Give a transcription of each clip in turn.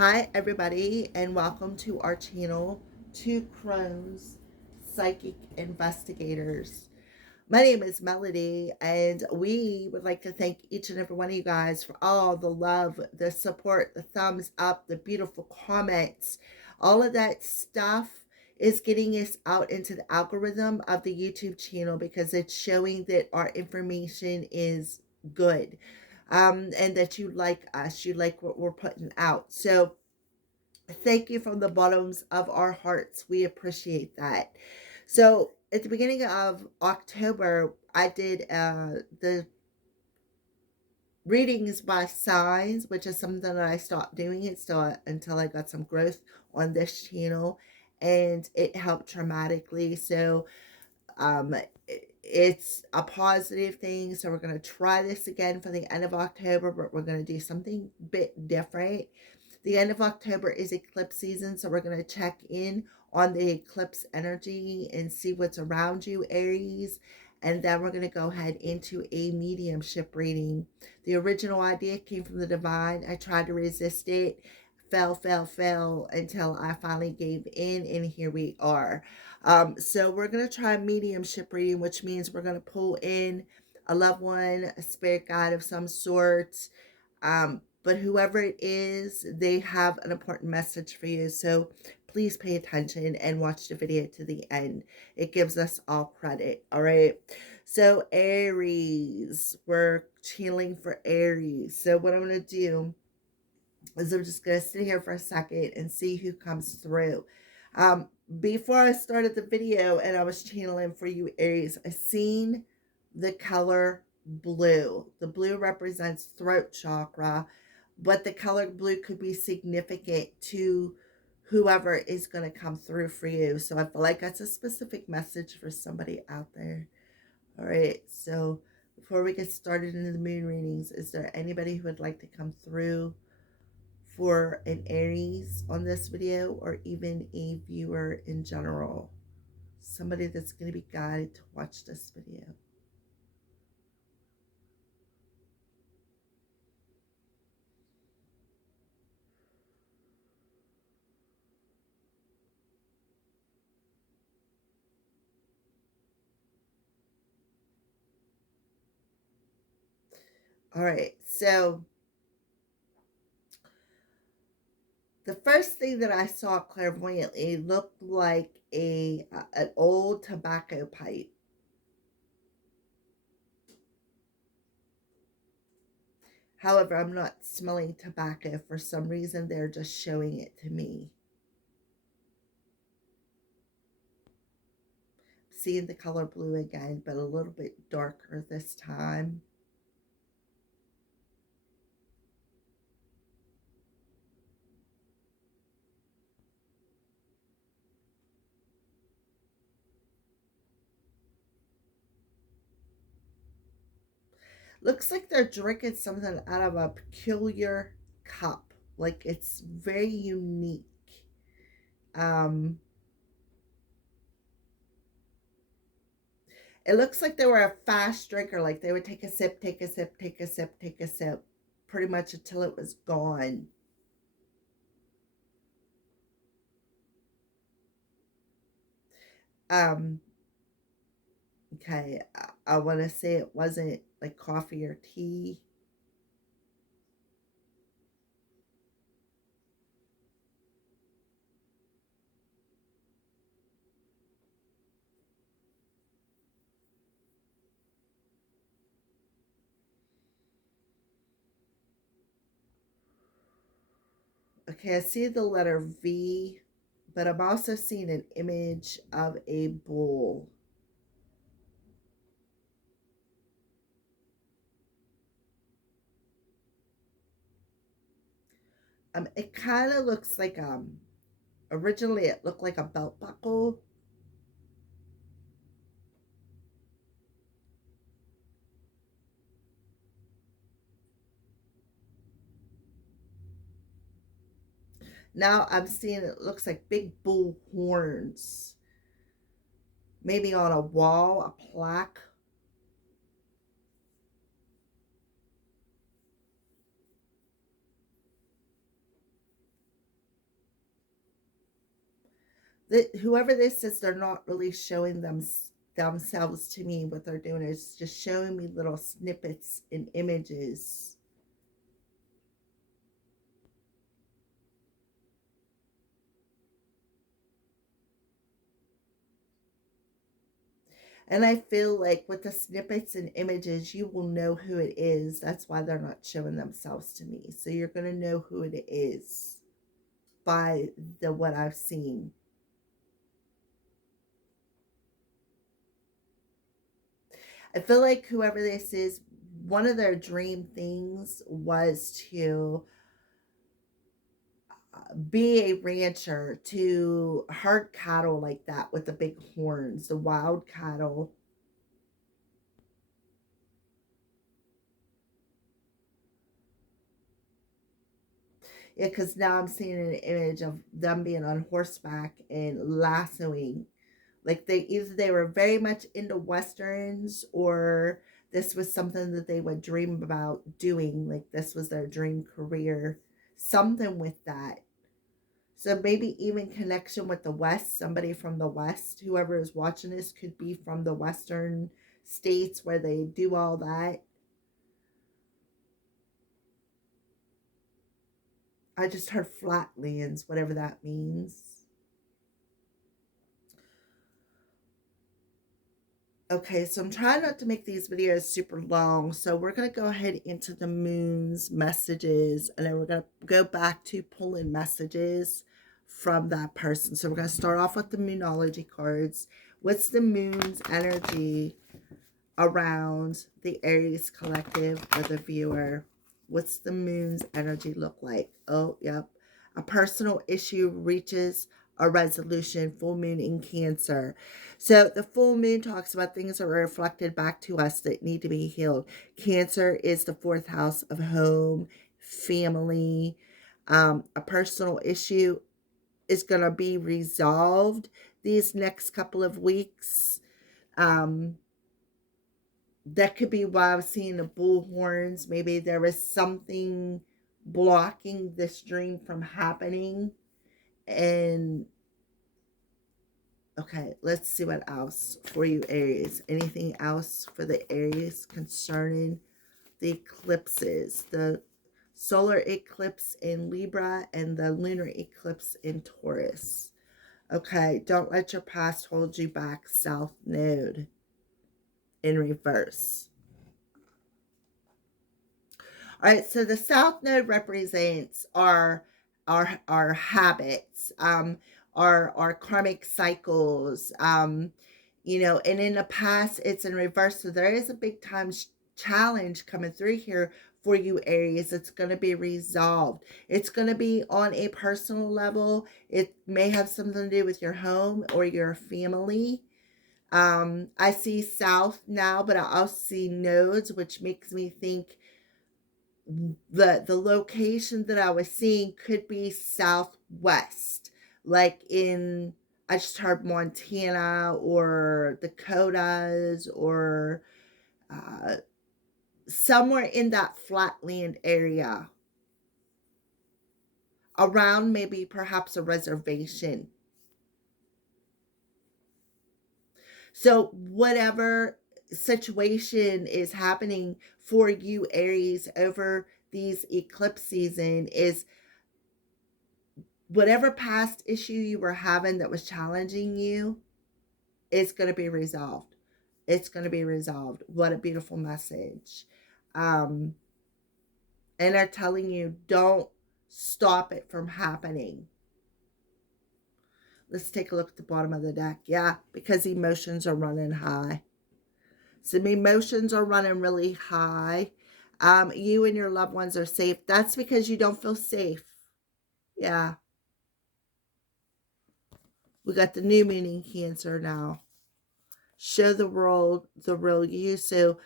Hi, everybody, and welcome to our channel, Two Crows Psychic Investigators. My name is Melody, and we would like to thank each and every one of you guys for all the love, the support, the thumbs up, the beautiful comments. All of that stuff is getting us out into the algorithm of the YouTube channel because it's showing that our information is good. And that you like us, you like what we're putting out. So thank you from the bottoms of our hearts. We appreciate that. So at the beginning of October, I did the readings by signs, which is something that I stopped doing it still until I got some growth on this channel, and it helped dramatically. So um, it's a positive thing. So we're going to try this again for the end of October, but we're going to do something a bit different. The end of October is eclipse season, so we're going to check in on the eclipse energy and see what's around you, Aries. And then we're going to go ahead into a mediumship reading. The original idea came from the divine. I tried to resist it, fell until I finally gave in, and here we are. So we're going to try a mediumship reading, which means we're going to pull in a loved one, a spirit guide of some sort. But whoever it is, they have an important message for you. So please pay attention and watch the video to the end. It gives us all credit. All right. So Aries, we're channeling for Aries. So what I'm going to do is I'm just going to sit here for a second and see who comes through. Um, Before I started the video and I was channeling for you, Aries, I seen the color blue. The blue represents throat chakra, but the color blue could be significant to whoever is going to come through for you. So I feel like that's a specific message for somebody out there. All right. So before we get started into the moon readings, is there anybody who would like to come through for an Aries on this video, or even a viewer in general? Somebody that's going to be guided to watch this video. All right, so the first thing that I saw clairvoyantly looked like an old tobacco pipe. However, I'm not smelling tobacco. For some reason, they're just showing it to me. Seeing the color blue again, but a little bit darker this time. Looks like they're drinking something out of a peculiar cup. Like it's very unique. Um, it looks like they were a fast drinker. Like they would take a sip, take a sip, take a sip, take a sip, pretty much until it was gone. Um, okay, I want to say it wasn't like coffee or tea. Okay, I see the letter V, but I'm also seeing an image of a bull. It kind of looks like originally it looked like a belt buckle. Now I'm seeing it looks like big bull horns. Maybe on a wall, a plaque. whoever this is, they're not really showing themselves to me. What they're doing is just showing me little snippets and images. And I feel like with the snippets and images, you will know who it is. That's why they're not showing themselves to me. So you're going to know who it is by the what I've seen. I feel like whoever this is, one of their dream things was to be a rancher, to herd cattle like that with the big horns, the wild cattle. Yeah, because now I'm seeing an image of them being on horseback and lassoing. Like they were very much into westerns, or this was something that they would dream about doing. Like this was their dream career, something with that. So maybe even connection with the West, somebody from the West, whoever is watching this could be from the Western states where they do all that. I just heard flatlands, whatever that means. Okay, so I'm trying not to make these videos super long. So we're going to go ahead into the moon's messages, and then we're going to go back to pulling messages from that person. So we're going to start off with the moonology cards. What's the moon's energy around the Aries collective or the viewer? What's the moon's energy look like? Oh, yep. A personal issue reaches a resolution. Full moon in Cancer. So the full moon talks about things that are reflected back to us that need to be healed. Cancer is the fourth house of home, family. A personal issue is going to be resolved these next couple of weeks. That could be why I was seeing the bullhorns. Maybe there is something blocking this dream from happening. And okay, let's see what else for you, Aries. Anything else for the Aries concerning the eclipses? The solar eclipse in Libra and the lunar eclipse in Taurus. Okay, don't let your past hold you back. South Node in reverse. All right, so the South Node represents our habits, our karmic cycles, and in the past it's in reverse. So there is a big time challenge coming through here for you, Aries. It's going to be resolved. It's going to be on a personal level. It may have something to do with your home or your family. I see south now, but I also see nodes, which makes me think the location that I was seeing could be southwest, like in, I just heard Montana or Dakotas or uh, somewhere in that flatland area, around maybe perhaps a reservation. So whatever situation is happening for you, Aries, over these eclipse season is whatever past issue you were having that was challenging you is going to be resolved. It's going to be resolved. What a beautiful message. Um, and they're telling you, don't stop it from happening. Let's take a look at the bottom of the deck. Yeah, because emotions are running high. Some emotions are running really high. You and your loved ones are safe. That's because you don't feel safe. Yeah. We got the new moon in Cancer now. Show the world the real you. So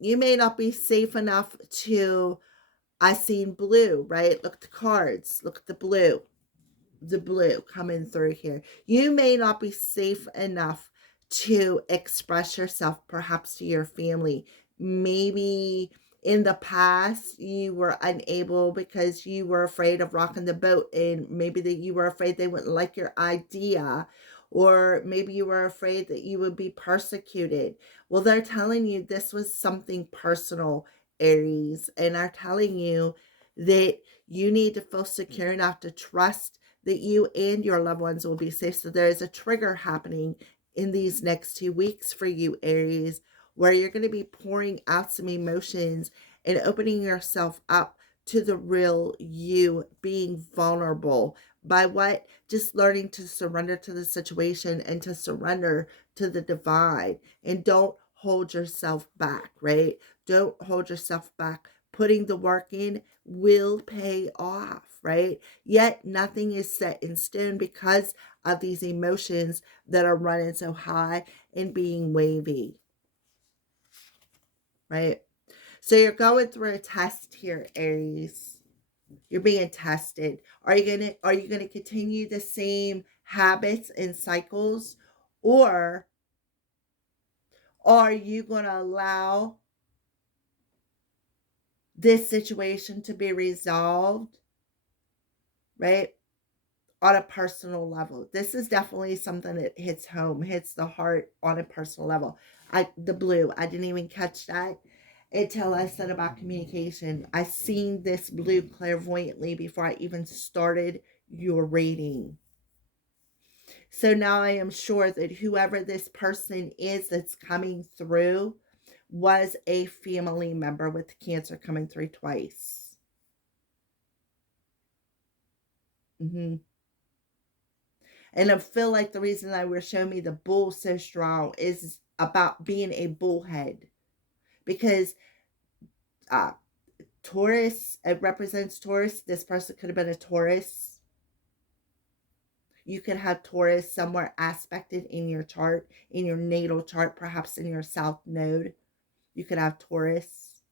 you may not be safe enough to, I seen blue, right? Look at the cards. Look at the blue coming through here. You may not be safe enough to express yourself perhaps to your family. Maybe in the past you were unable because you were afraid of rocking the boat, and maybe that you were afraid they wouldn't like your idea, or maybe you were afraid that you would be persecuted. Well, they're telling you this was something personal, Aries, and are telling you that you need to feel secure enough to trust that you and your loved ones will be safe. So there is a trigger happening in these next 2 weeks for you, Aries, where you're going to be pouring out some emotions and opening yourself up to the real you, being vulnerable by what? Just learning to surrender to the situation and to surrender to the divine. And don't hold yourself back, right? Don't hold yourself back. Putting the work in will pay off, right? Yet nothing is set in stone because of these emotions that are running so high and being wavy, right? So you're going through a test here, Aries. You're being tested. Are you gonna continue the same habits and cycles, or are you gonna allow this situation to be resolved, right? On a personal level. This is definitely something that hits home, hits the heart on a personal level. The blue, I didn't even catch that until I said about communication. I seen this blue clairvoyantly before I even started your reading. So now I am sure that whoever this person is that's coming through was a family member with cancer coming through twice. Mm-hmm. And I feel like the reason that we're showing me the bull so strong is about being a bullhead, because uh, Taurus, it represents Taurus. This person could have been a Taurus. You could have Taurus somewhere aspected in your chart, in your natal chart, perhaps in your south node. You could have Taurus.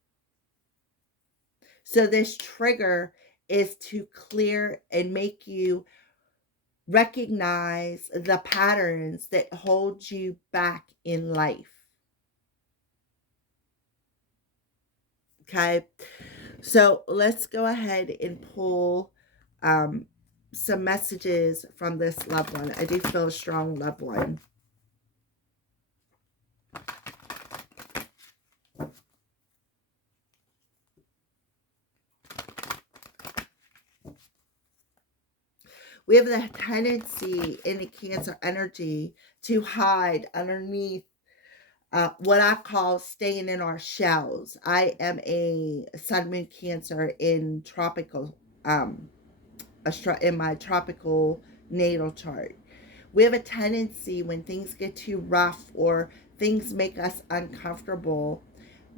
So this trigger is to clear and make you recognize the patterns that hold you back in life. Okay, so let's go ahead and pull um, some messages from this loved one. I do feel a strong loved one. We have the tendency in the Cancer energy to hide underneath what I call staying in our shells. I am a Sun Moon Cancer in tropical, in my tropical natal chart. We have a tendency when things get too rough or things make us uncomfortable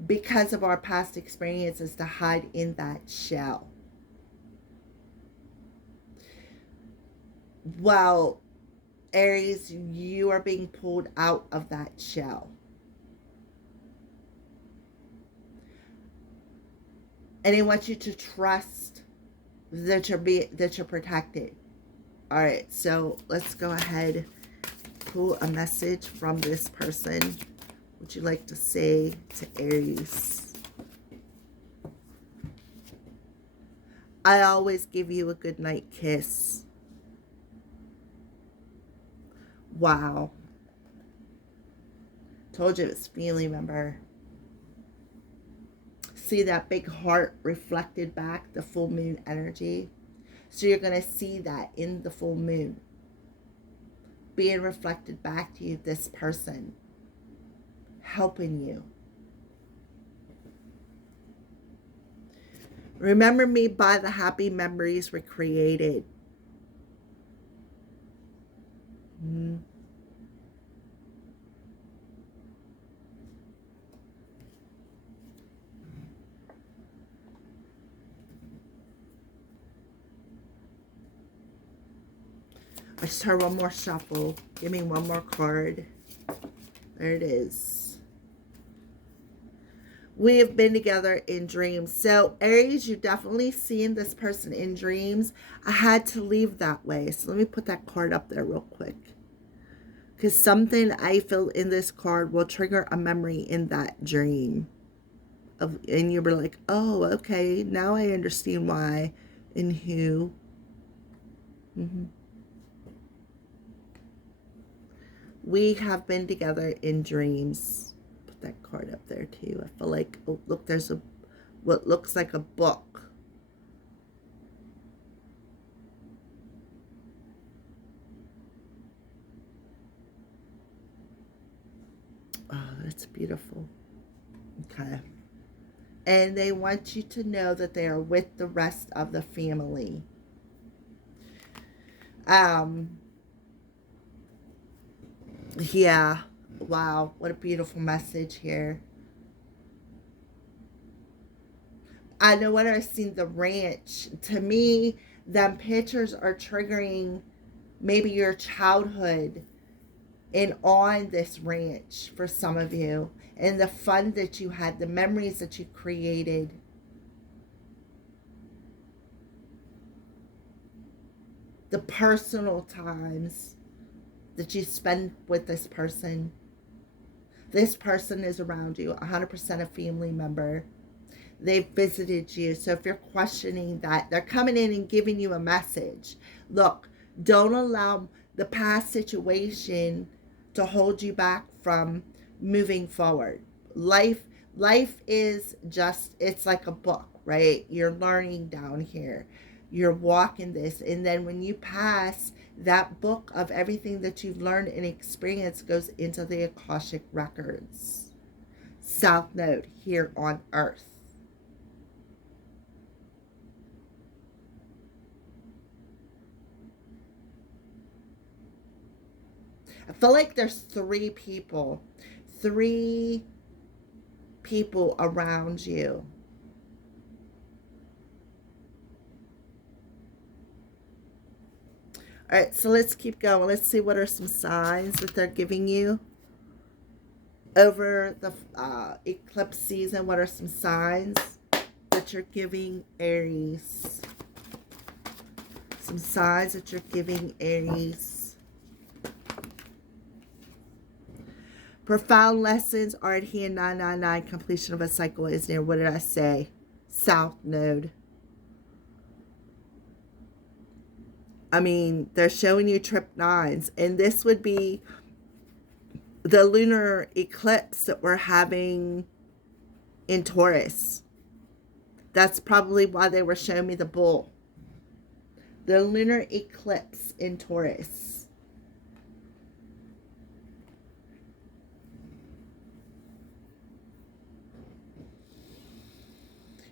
because of our past experiences to hide in that shell. Well, Aries, you are being pulled out of that shell. And they want you to trust that you're protected. All right, so let's go ahead, pull a message from this person. Would you like to say to Aries? I always give you a good night kiss. Wow. Told you it's family member. See that big heart reflected back, the full moon energy? So you're going to see that in the full moon being reflected back to you, this person helping you. Remember me by the happy memories we created. Mm-hmm. Let's try one more shuffle. Give me one more card. There it is. We have been together in dreams. So Aries, you're definitely seeing this person in dreams. I had to leave that way. So let me put that card up there real quick. Because something I feel in this card will trigger a memory in that dream. and you were like, oh, okay, now I understand why and who. Mm-hmm. We have been together in dreams. Put that card up there too. I feel like, oh, look, there's a what looks like a book. Oh, that's beautiful. Okay. And they want you to know that they are with the rest of the family. Um, yeah. Wow, what a beautiful message here. I know when I've seen the ranch, to me, them pictures are triggering maybe your childhood and on this ranch for some of you, and the fun that you had, the memories that you created. The personal times that you spend with this person. This person is around you, 100% a family member. They've visited you. So if you're questioning that, they're coming in and giving you a message. Look, don't allow the past situation to hold you back from moving forward. Life life is just, it's like a book, right? You're learning down here. You're walking this, and then when you pass, that book of everything that you've learned and experienced goes into the Akashic records. South Node here on Earth. I feel like there's three people around you. All right, so let's keep going. Let's see what are some signs that they're giving you over the eclipse season. What are some signs that you're giving Aries? Some signs that you're giving Aries. Profound lessons are at hand. 999. Completion of a cycle is near. What did I say? South Node. I mean, they're showing you trip nines, and this would be the lunar eclipse that we're having in Taurus. That's probably why they were showing me the bull. The lunar eclipse in Taurus.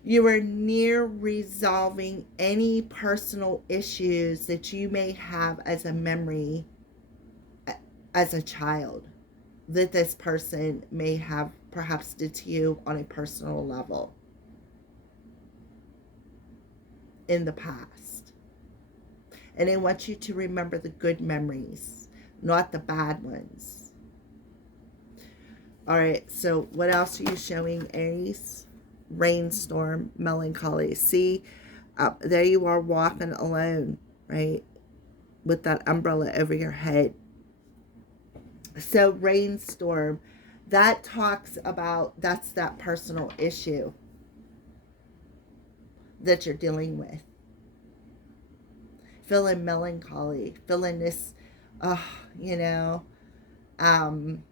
You are near resolving any personal issues that you may have as a memory as a child that this person may have perhaps did to you on a personal level in the past. And they want you to remember the good memories, not the bad ones. All right, so what else are you showing, Aries? Rainstorm, melancholy. See, there you are walking alone, right? With that umbrella over your head. So rainstorm, that talks about, that's that personal issue that you're dealing with. Feeling melancholy, feeling this, you know, um,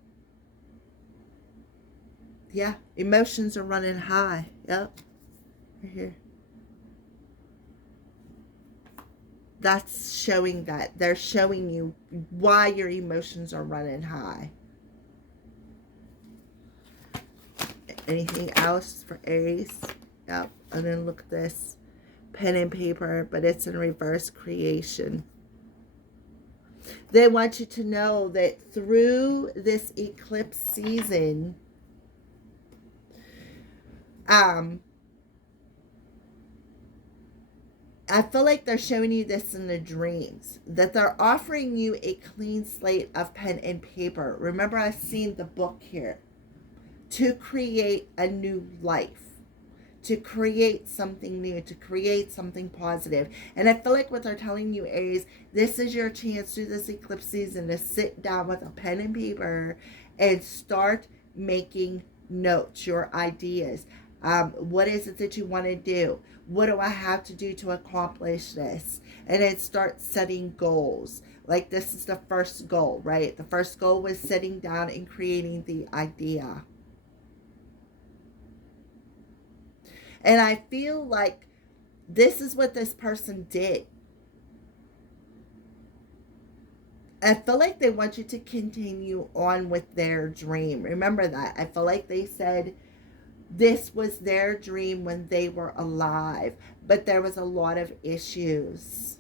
yeah, emotions are running high. Yep, right here. That's showing that. They're showing you why your emotions are running high. Anything else for Aries? Yep, and then look at this. Pen and paper, but it's in reverse creation. They want you to know that through this eclipse season, I feel like they're showing you this in the dreams, that they're offering you a clean slate of pen and paper. Remember, I've seen the book here. To create a new life, to create something new, to create something positive. And I feel like what they're telling you, Aries, this is your chance through this eclipse season to sit down with a pen and paper and start making notes, your ideas. What is it that you want to do? What do I have to do to accomplish this? And then start setting goals. Like this is the first goal, right? The first goal was sitting down and creating the idea. And I feel like this is what this person did. I feel like they want you to continue on with their dream. Remember that. I feel like they said this was their dream when they were alive, but there was a lot of issues.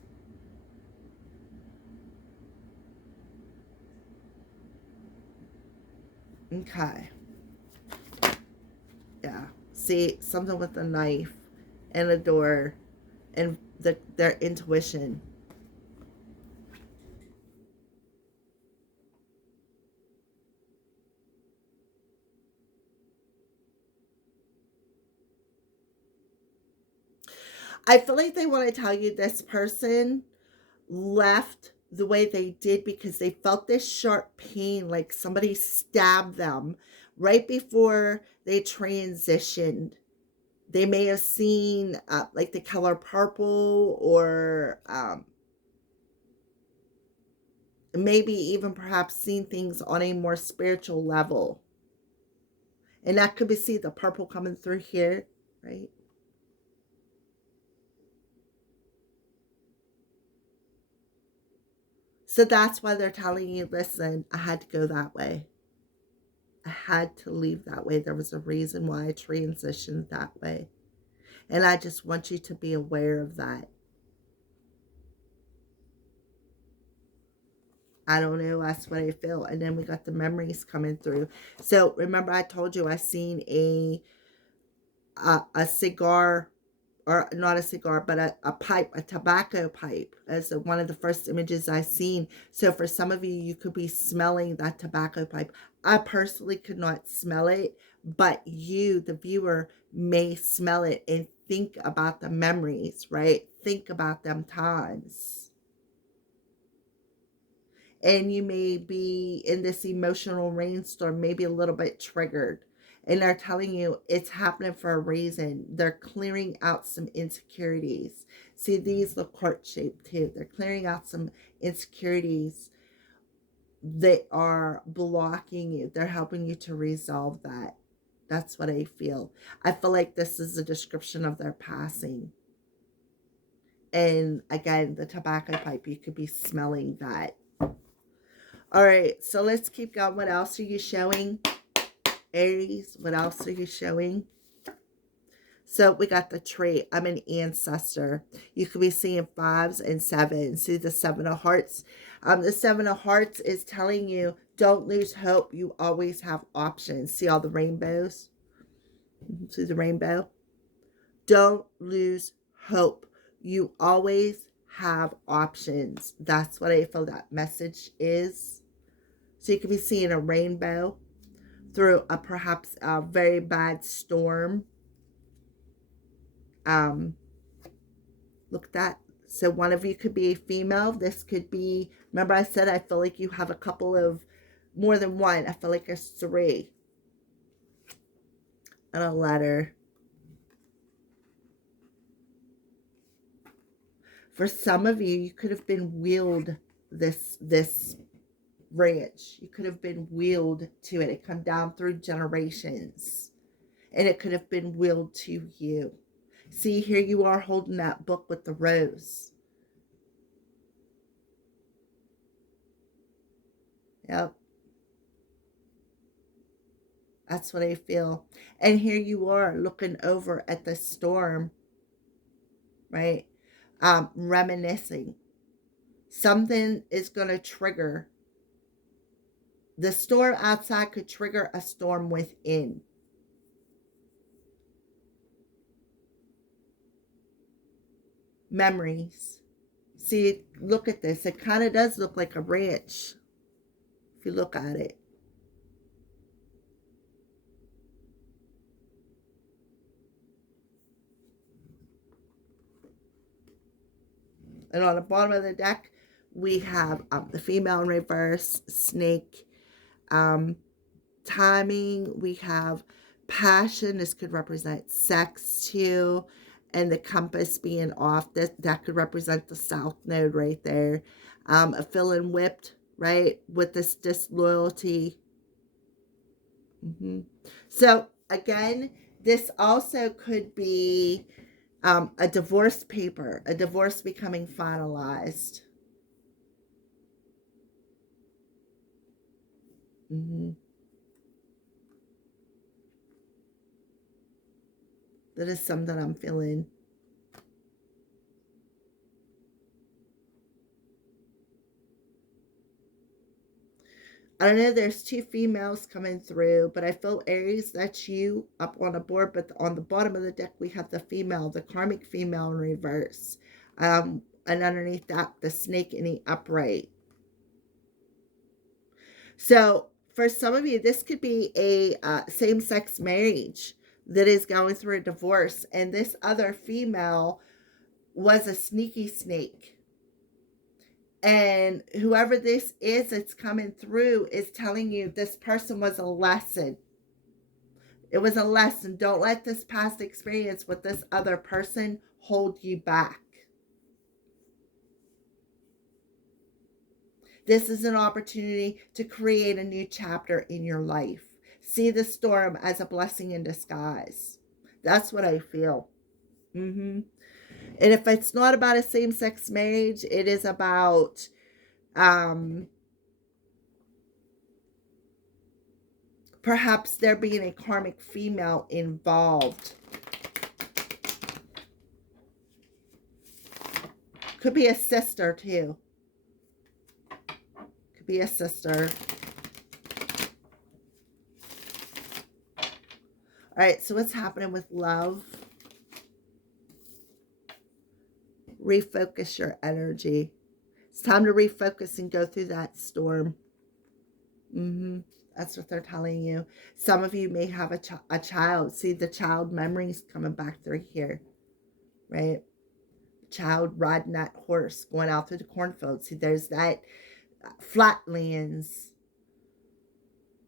Okay. Yeah. See, something with a knife and a door and their intuition. I feel like they want to tell you this person left the way they did because they felt this sharp pain, like somebody stabbed them right before they transitioned. They may have seen like the color purple, or maybe even perhaps seen things on a more spiritual level. And that could be, see the purple coming through here, right? So that's why they're telling you, listen, I had to go that way. I had to leave that way. There was a reason why I transitioned that way. And I just want you to be aware of that. I don't know. That's what I feel. And then we got the memories coming through. So remember, I told you I seen a cigar, or not a cigar, but a pipe, a tobacco pipe, as one of the first images I seen. So for some of you, you could be smelling that tobacco pipe. I personally could not smell it, but you, the viewer, may smell it and think about the memories, right? Think about them times. And you may be in this emotional rainstorm, maybe a little bit triggered. And they're telling you it's happening for a reason. They're clearing out some insecurities. See, these look heart shaped too. They're clearing out some insecurities that are blocking you. They're helping you to resolve that. That's what I feel. I feel like this is a description of their passing. And again, the tobacco pipe, you could be smelling that. All right, so let's keep going. What else are you showing, Aries? What else are you showing? So we got the tree. I'm an ancestor. You could be seeing fives and sevens. See the seven of hearts. The seven of hearts is telling you, don't lose hope. You always have options. See all the rainbows? See the rainbow? Don't lose hope. You always have options. That's what I feel that message is. So you could be seeing a rainbow through a perhaps a very bad storm. Um, Look at that. So one of you could be a female. This could be, remember I said I feel like you have a couple of, more than one. I feel like there's three. And a letter. For some of you, you could have been wheeled this ranch. You could have been wheeled to it. It come down through generations. And it could have been wheeled to you. See, here you are holding that book with the rose. Yep. That's what I feel. And here you are looking over at the storm, right? Reminiscing. Something is going to trigger. The storm outside could trigger a storm within. Memories. See, look at this. It kind of does look like a ranch if you look at it. And on the bottom of the deck, we have the female in reverse, snake, timing. We have passion. This could represent sex too. And the compass being off, that could represent the south node right there. Feeling whipped, right? With this disloyalty. So again, this also could be a divorce paper, a divorce becoming finalized. That is something I'm feeling. I don't know, there's two females coming through, but I feel Aries, that's you up on the board, but on the bottom of the deck, we have the female, the karmic female in reverse. And underneath that, the snake in the upright. So for some of you, this could be a same-sex marriage that is going through a divorce, and this other female was a sneaky snake. And whoever this is that's coming through is telling you this person was a lesson. It was a lesson. Don't let this past experience with this other person hold you back. This is an opportunity to create a new chapter in your life. See the storm as a blessing in disguise. That's what I feel. And if it's not about a same-sex marriage, it is about perhaps there being a karmic female involved. Could be a sister too. Could be a sister. All right, so what's happening with love? Refocus your energy. It's time to refocus and go through that storm. That's what they're telling you. Some of you may have a child. See the child memories coming back through here, right? Child riding that horse, going out through the cornfield. See, there's that flatlands.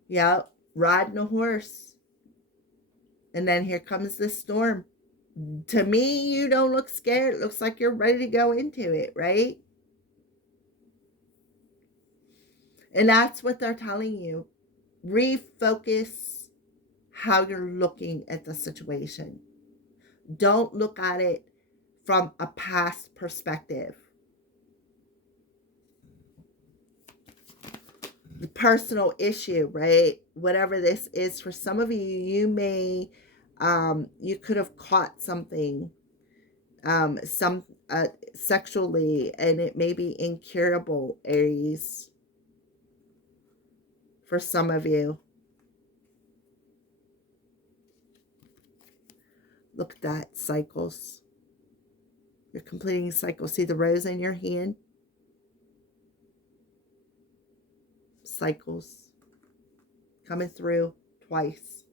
Yeah, riding a horse. And then here comes the storm. To me, you don't look scared. It looks like you're ready to go into it, right? And that's what they're telling you. Refocus how you're looking at the situation. Don't look at it from a past perspective. The personal issue, right? Whatever this is, for some of you, you may, you could have caught something, sexually, and it may be incurable, Aries, for some of you. Look at that, cycles. You're completing cycles. See the rose in your hand? Cycles coming through twice.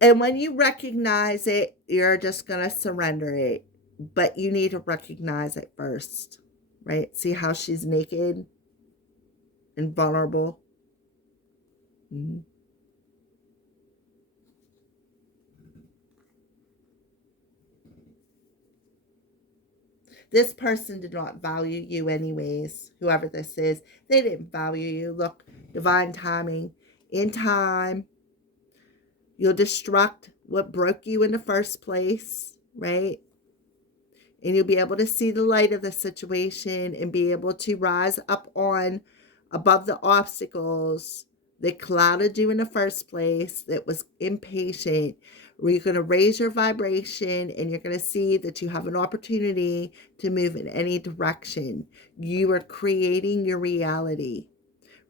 And when you recognize it, you're just going to surrender it. But you need to recognize it first, right? See how she's naked and vulnerable? This person did not value you anyways, whoever this is. They didn't value you. Look, divine timing. In time, you'll destruct what broke you in the first place, right? And you'll be able to see the light of the situation and be able to rise up on above the obstacles that clouded you in the first place, that was impatient. Where you're going to raise your vibration and you're going to see that you have an opportunity to move in any direction. You are creating your reality.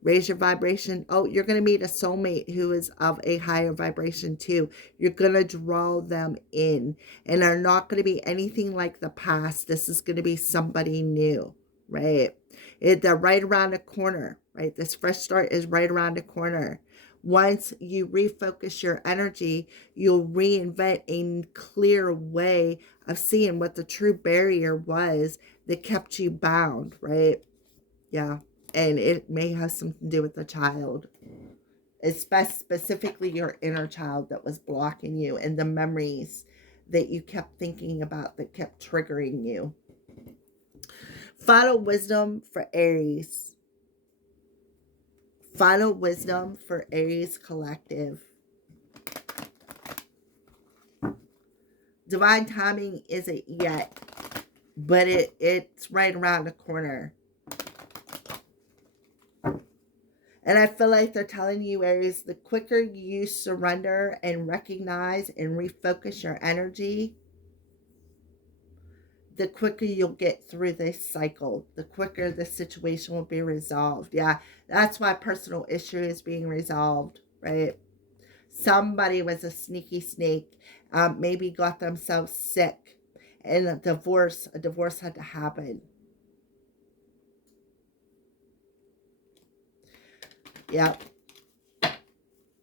Raise your vibration. Oh, you're going to meet a soulmate who is of a higher vibration too. You're going to draw them in, and they're not going to be anything like the past. This is going to be somebody new, right? They're right around the corner, right? This fresh start is right around the corner. Once you refocus your energy, you'll reinvent a clear way of seeing what the true barrier was that kept you bound, right? Yeah. And it may have something to do with the child. It's specifically your inner child that was blocking you, and the memories that you kept thinking about that kept triggering you. Final wisdom for Aries. Final wisdom for Aries collective. Divine timing isn't yet, but it's right around the corner. And I feel like they're telling you, Aries, the quicker you surrender and recognize and refocus your energy, the quicker you'll get through this cycle, the quicker the situation will be resolved. Yeah, that's why personal issue is being resolved, right? Somebody was a sneaky snake, maybe got themselves sick, and a divorce had to happen. Yep. All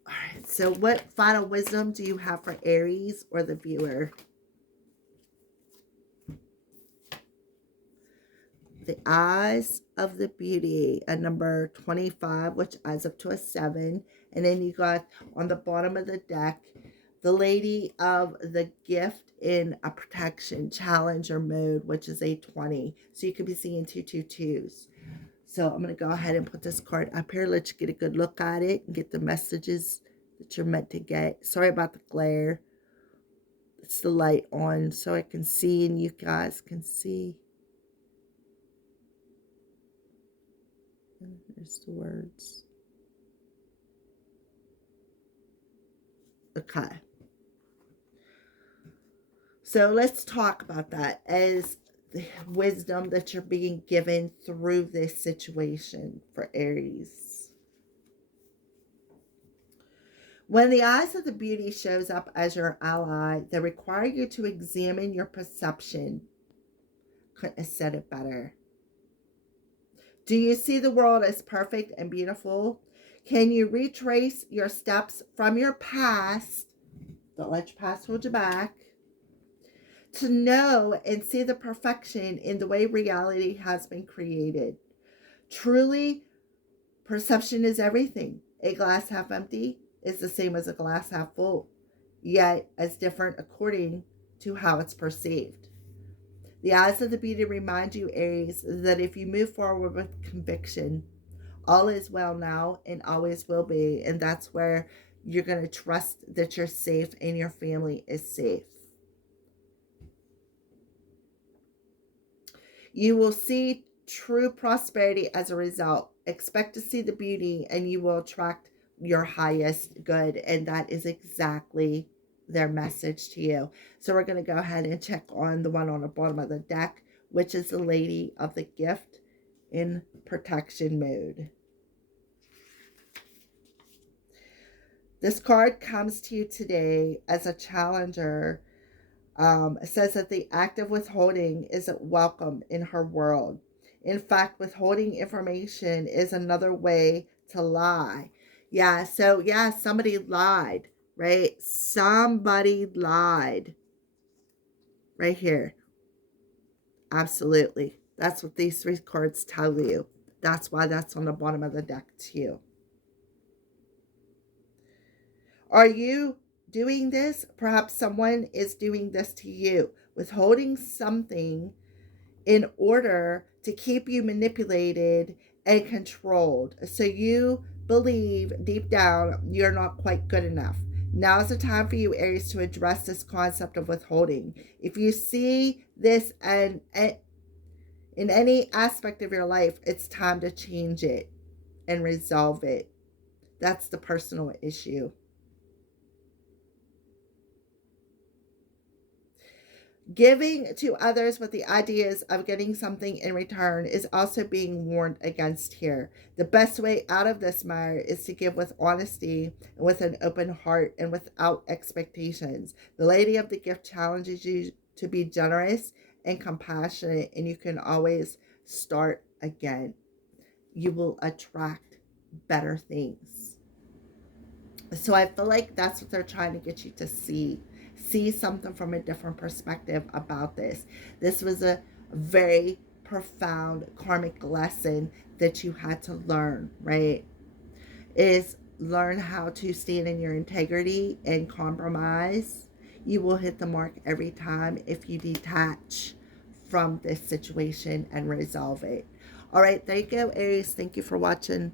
right. So, what final wisdom do you have for Aries or the viewer? The eyes of the beauty, a number 25, which adds up to a 7. And then you got on the bottom of the deck, the lady of the gift in a protection challenger mode, which is a 20. So you could be seeing 222s. So I'm going to go ahead and put this card up here, let you get a good look at it and get the messages that you're meant to get. Sorry about the glare. It's the light on so I can see and you guys can see. And there's the words. Okay. So let's talk about that as the wisdom that you're being given through this situation for Aries. When the eyes of the beauty shows up as your ally, they require you to examine your perception. Couldn't have said it better. Do you see the world as perfect and beautiful? Can you retrace your steps from your past? Don't let your past hold you back. To know and see the perfection in the way reality has been created. Truly, perception is everything. A glass half empty is the same as a glass half full, yet as different according to how it's perceived. The eyes of the beauty remind you, Aries, that if you move forward with conviction, all is well now and always will be. And that's where you're going to trust that you're safe and your family is safe. You will see true prosperity as a result. Expect to see the beauty and you will attract your highest good. And that is exactly their message to you. So we're going to go ahead and check on the one on the bottom of the deck, which is the Lady of the Gift in protection mode. This card comes to you today as a challenger. It says that the act of withholding isn't welcome in her world. In fact, withholding information is another way to lie. Yeah, so yeah, somebody lied, right? Somebody lied right here. Absolutely. That's what these 3 cards tell you. That's why that's on the bottom of the deck too. Are you doing this? Perhaps someone is doing this to you, withholding something in order to keep you manipulated and controlled. So you believe deep down you're not quite good enough. Now is the time for you, Aries, to address this concept of withholding. If you see this and in any aspect of your life, it's time to change it and resolve it. That's the personal issue. Giving to others with the ideas of getting something in return is also being warned against here. The best way out of this mire is to give with honesty and with an open heart and without expectations. The Lady of the Gift challenges you to be generous and compassionate, and you can always start again. You will attract better things. So I feel like that's what they're trying to get you to see. See something from a different perspective about this. This was a very profound karmic lesson that you had to learn, right? Is learn how to stand in your integrity and compromise. You will hit the mark every time if you detach from this situation and resolve it. All right, there you go, Aries. Thank you for watching.